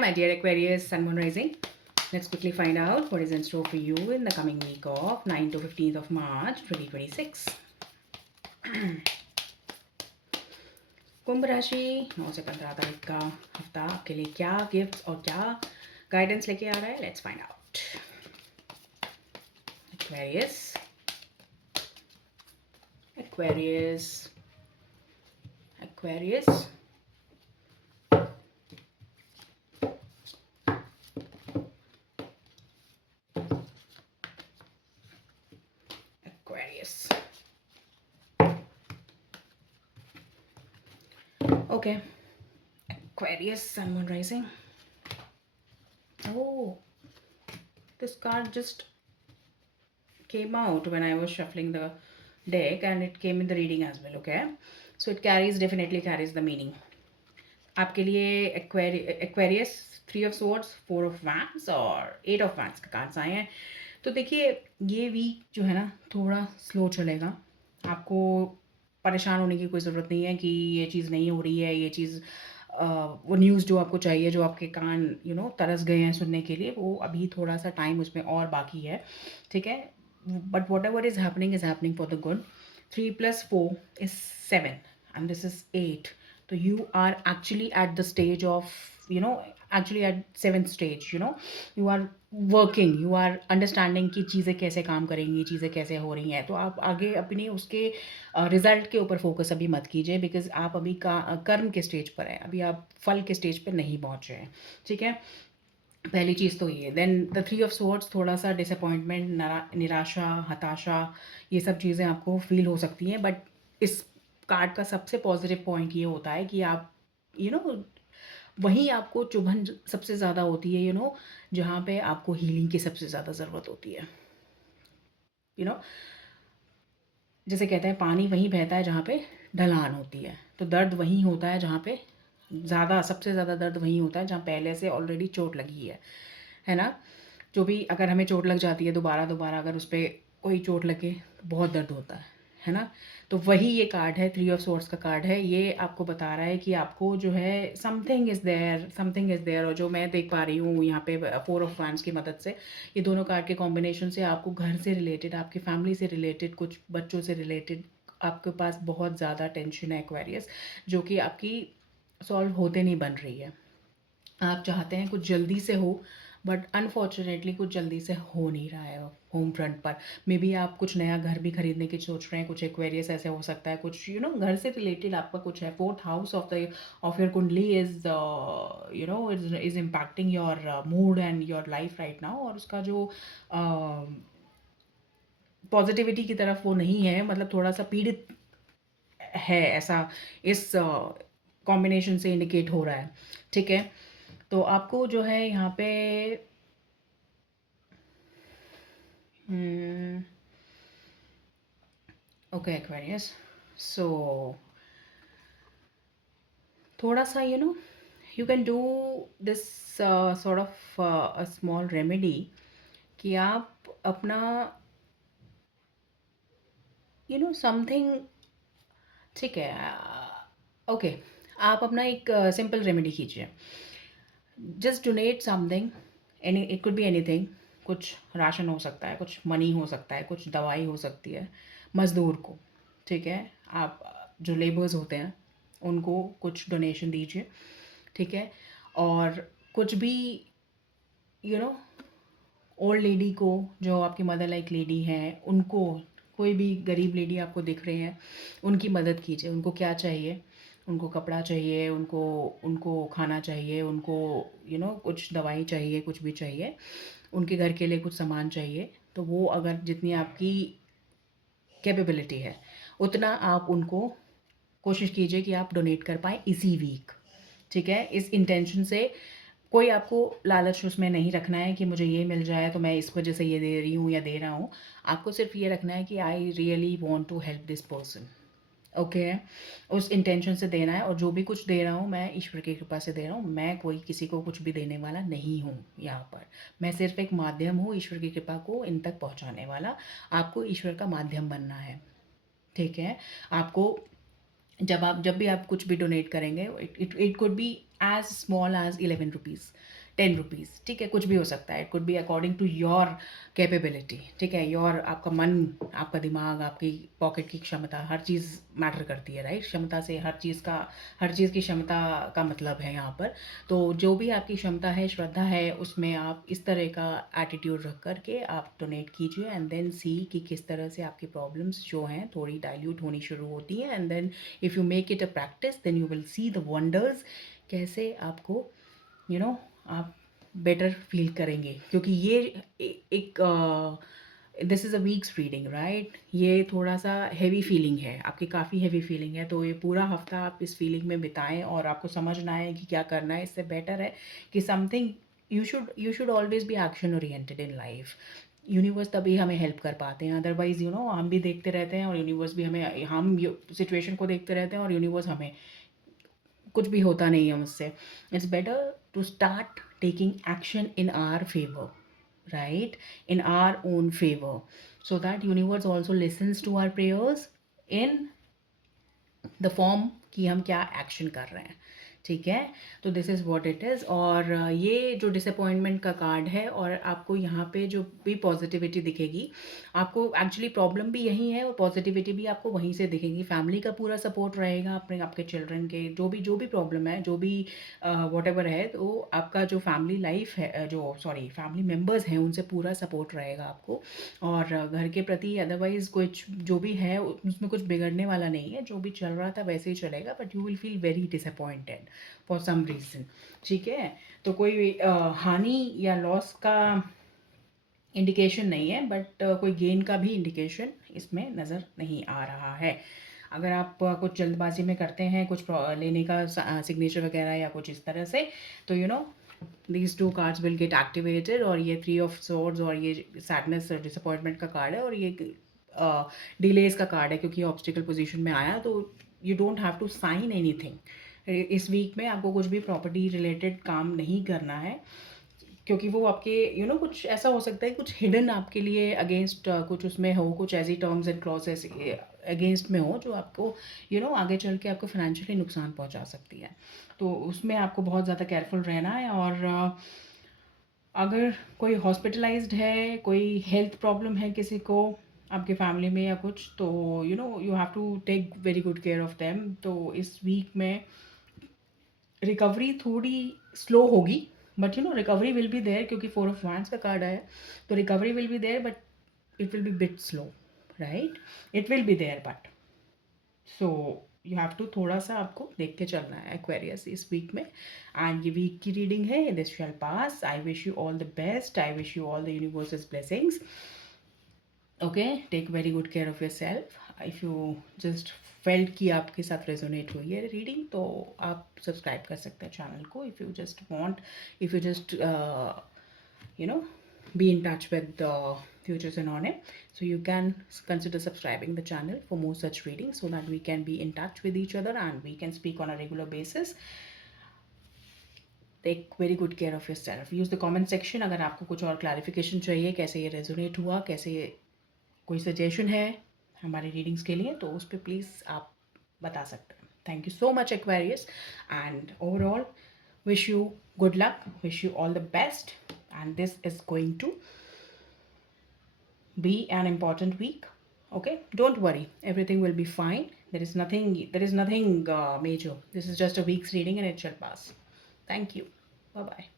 my dear Aquarius, Sun, Moon, Rising. Let's quickly find out what is in store for you in the coming week of 9 to 15th of March 2026. कुंभ राशि 9 से 15 तारीख का हफ्ता आपके लिए क्या gifts और क्या गाइडेंस लेके आ रहा है, let's find out. Aquarius, Aquarius, Aquarius. Aquarius. Okay. Aquarius, Sun, Moon, Rising. Oh, this card just came out when I was shuffling the deck and it came in the reading as well. Okay, so it definitely carries the meaning. आपके लिए Aquarius, 3 of Swords, 4 of Wands और 8 of Wands का cards आए हैं. तो देखिए ये week जो है ना थोड़ा स्लो चलेगा. आपको परेशान होने की कोई ज़रूरत नहीं है कि ये चीज़ नहीं हो रही है, ये चीज़ वो न्यूज़ जो आपको चाहिए, जो आपके कान तरस गए हैं सुनने के लिए, वो अभी थोड़ा सा टाइम उसमें और बाकी है. ठीक है, but what ever is happening for the good. 3 + 4 is 7 and this is 8. So you are actually at the stage of, actually at 7th stage, you are working, you are understanding कि चीज़ें कैसे काम करेंगी, चीज़ें कैसे हो रही हैं. तो आप आगे अपने उसके रिजल्ट के ऊपर फोकस अभी मत कीजिए, बिकॉज आप अभी कर्म के स्टेज पर हैं, अभी आप फल के स्टेज पर नहीं पहुँचे हैं. ठीक है, पहली चीज़ तो ये. देन द 3 ऑफ स्वॉर्ड्स, थोड़ा सा डिसअपॉइंटमेंट, निराशा, हताशा, ये सब चीज़ें आपको फील हो सकती हैं. बट इस कार्ड का सबसे पॉजिटिव पॉइंट ये होता है कि आप वहीं आपको चुभन सबसे ज़्यादा होती है, जहाँ पे आपको हीलिंग की सबसे ज़्यादा ज़रूरत होती है. जैसे कहते हैं पानी वहीं बहता है जहाँ पे ढलान होती है. तो दर्द वहीं होता है जहाँ पे सबसे ज़्यादा दर्द वहीं होता है जहाँ पहले से ऑलरेडी चोट लगी है ना. जो भी अगर हमें चोट लग जाती है दोबारा अगर उस पर कोई चोट लगे तो बहुत दर्द होता है ना. तो वही ये कार्ड है, 3 ऑफ स्वॉर्ड्स का कार्ड है. ये आपको बता रहा है कि आपको जो है समथिंग इज़ देयर. और जो मैं देख पा रही हूँ यहाँ पे 4 ऑफ वैंड्स की मदद से, ये दोनों कार्ड के कॉम्बिनेशन से आपको घर से रिलेटेड, आपकी फैमिली से रिलेटेड, कुछ बच्चों से रिलेटेड आपके पास बहुत ज़्यादा टेंशन है एक्वेरियस, जो कि आपकी सॉल्व होते नहीं बन रही है. आप चाहते हैं कुछ जल्दी से हो, बट अनफॉर्चुनेटली कुछ जल्दी से हो नहीं रहा है होम फ्रंट पर. मे बी आप कुछ नया घर भी खरीदने की सोच रहे हैं. कुछ एक्वेरियस ऐसे हो सकता है, कुछ घर से रिलेटेड आपका कुछ है. 4th हाउस ऑफ योर कुंडली is impacting your mood and your life right now. और उसका जो पॉजिटिविटी की तरफ वो नहीं है, मतलब थोड़ा सा पीड़ित है, ऐसा इस कॉम्बिनेशन से इंडिकेट हो रहा है. ठीक है, तो आपको जो है यहाँ पे ओके एक्वेरियस, सो थोड़ा सा you can do this sort of a small remedy कि आप अपना समथिंग. ठीक है, ओके, आप अपना एक सिंपल रेमेडी कीजिए. Just donate something, it could be anything. कुछ राशन हो सकता है, कुछ मनी हो सकता है, कुछ दवाई हो सकती है मज़दूर को. ठीक है, आप जो लेबर्स होते हैं उनको कुछ डोनेशन दीजिए. ठीक है, और कुछ भी ओल्ड लेडी को, जो आपकी मदर लाइक लेडी हैं, उनको, कोई भी गरीब लेडी आपको दिख रहे हैं, उनकी मदद कीजिए. उनको क्या चाहिए? उनको कपड़ा चाहिए, उनको उनको खाना चाहिए, उनको कुछ दवाई चाहिए, कुछ भी चाहिए, उनके घर के लिए कुछ सामान चाहिए. तो वो अगर जितनी आपकी कैपेबिलिटी है उतना आप उनको कोशिश कीजिए कि आप डोनेट कर पाएँ इसी वीक. ठीक है, इस इंटेंशन से कोई आपको लालच उसमें नहीं रखना है कि मुझे ये मिल जाए तो मैं इस वजह से ये दे रही हूँ या दे रहा हूँ. आपको सिर्फ ये रखना है कि I really want to help this person. Okay, उस इंटेंशन से देना है. और जो भी कुछ दे रहा हूँ मैं ईश्वर की कृपा से दे रहा हूँ. मैं कोई किसी को कुछ भी देने वाला नहीं हूँ यहाँ पर. मैं सिर्फ एक माध्यम हूँ ईश्वर की कृपा को इन तक पहुँचाने वाला. आपको ईश्वर का माध्यम बनना है. ठीक है, आपको जब भी आप कुछ भी डोनेट करेंगे, it could be as small as 11 rupees, 10 rupees, ठीक है, कुछ भी हो सकता है। It could be according to your capability, ठीक है, योर आपका मन, आपका दिमाग, आपकी पॉकेट की क्षमता, हर चीज़ मैटर करती है, राइट। क्षमता से हर चीज़ की क्षमता का मतलब है यहाँ पर। तो जो भी आपकी क्षमता है, श्रद्धा है, उसमें आप इस तरह का एटीट्यूड रख कर के आप डोनेट कीजिए, एंड देन सी कि किस तरह से आपकी प्रॉब्लम्स जो हैं थोड़ी डाइल्यूट होनी शुरू होती हैं, and then if you make it a practice then you will see the wonders, कैसे आपको आप बेटर फील करेंगे। क्योंकि ये एक this is a week's reading, right. ये थोड़ा सा हैवी फीलिंग है आपकी, काफ़ी हैवी फीलिंग है। तो ये पूरा हफ्ता आप इस फीलिंग में बिताएं और आपको समझ ना आए कि क्या करना है। इससे बेटर है कि something, you should always be action oriented in life. Universe तभी हमें हेल्प कर पाते हैं, अदरवाइज हम भी देखते रहते हैं और यूनिवर्स भी हमें, हम सिचुएशन को देखते रहते हैं और यूनिवर्स हमें, कुछ भी होता नहीं है मुझसे। It's better to start taking action in our favour, right, in our own favor, so that universe also listens to our prayers in the form कि हम क्या एक्शन कर रहे हैं, ठीक है। तो this is what it is. और ये जो डिसअपॉइंटमेंट का कार्ड है, और आपको यहाँ पे जो भी पॉजिटिविटी दिखेगी, आपको एक्चुअली प्रॉब्लम भी यही है और पॉजिटिविटी भी आपको वहीं से दिखेगी। फैमिली का पूरा सपोर्ट रहेगा, अपने आपके चिल्ड्रन के जो भी प्रॉब्लम है, जो भी वॉट एवर है, तो आपका जो फैमिली लाइफ है, जो सॉरी फैमिली मेम्बर्स हैं, उनसे पूरा सपोर्ट रहेगा आपको। और घर के प्रति अदरवाइज़ कुछ जो भी है उसमें कुछ बिगड़ने वाला नहीं है, जो भी चल रहा था वैसे ही चलेगा, but you will feel very disappointed for some reason, ठीक है। तो कोई हानि या लॉस का इंडिकेशन नहीं है, बट कोई गेन का भी इंडिकेशन इसमें नज़र नहीं आ रहा है। अगर आप कुछ जल्दबाजी में करते हैं, कुछ लेने का सिग्नेचर वगैरह या कुछ इस तरह से, तो these two cards will get activated। और ये 3 of Swords और ये सैडनेस और डिसअपॉइंटमेंट का कार्ड है, और ये डिलेज का कार्ड है, क्योंकि ऑब्स्टिकल पोजीशन में आया। तो you don't have to sign anything. इस वीक में आपको कुछ भी प्रॉपर्टी रिलेटेड काम नहीं करना है, क्योंकि वो आपके कुछ ऐसा हो सकता है, कुछ हिडन आपके लिए अगेंस्ट कुछ उसमें हो, कुछ ऐसी टर्म्स एंड क्लॉजेस अगेंस्ट में हो जो आपको आगे चल के आपको फाइनेंशियली नुकसान पहुंचा सकती है। तो उसमें आपको बहुत ज़्यादा केयरफुल रहना है। और अगर कोई हॉस्पिटलाइज्ड है, कोई हेल्थ प्रॉब्लम है किसी को आपके फैमिली में या कुछ, तो you have to take very good care of them. तो इस वीक में रिकवरी थोड़ी स्लो होगी, but recovery will be there, क्योंकि 4 of Wands का कार्ड आया। तो recovery will be there, but it will be bit slow, right. It will be there, but so you have to थोड़ा सा आपको देख के चलना है एक्वेरियस इस वीक में। एंड ये वीक की रीडिंग है, this shall pass. I wish you all the best, I wish you all the universe's blessings. Okay, take very good care of yourself. If you just felt कि आपके साथ resonate हुई है reading, तो आप subscribe कर सकते हैं चैनल को। If you just want, if you just be in touch with the futures and on it, so you can consider subscribing the channel for more such readings, so that we can be in touch with each other and we can speak on a regular basis. Take very good care of yourself. Use the comment section अगर आपको कुछ और clarification चाहिए, कैसे ये resonate हुआ, कैसे कोई सजेशन है हमारी रीडिंग्स के लिए, तो उस पर प्लीज़ आप बता सकते हैं। Thank you so much Aquarius, and overall wish you good luck, wish you all the best, and this is going to be an important week. Okay, don't worry, everything will be fine. There is nothing major. This is just a week's reading and it shall pass. Thank you. Bye bye.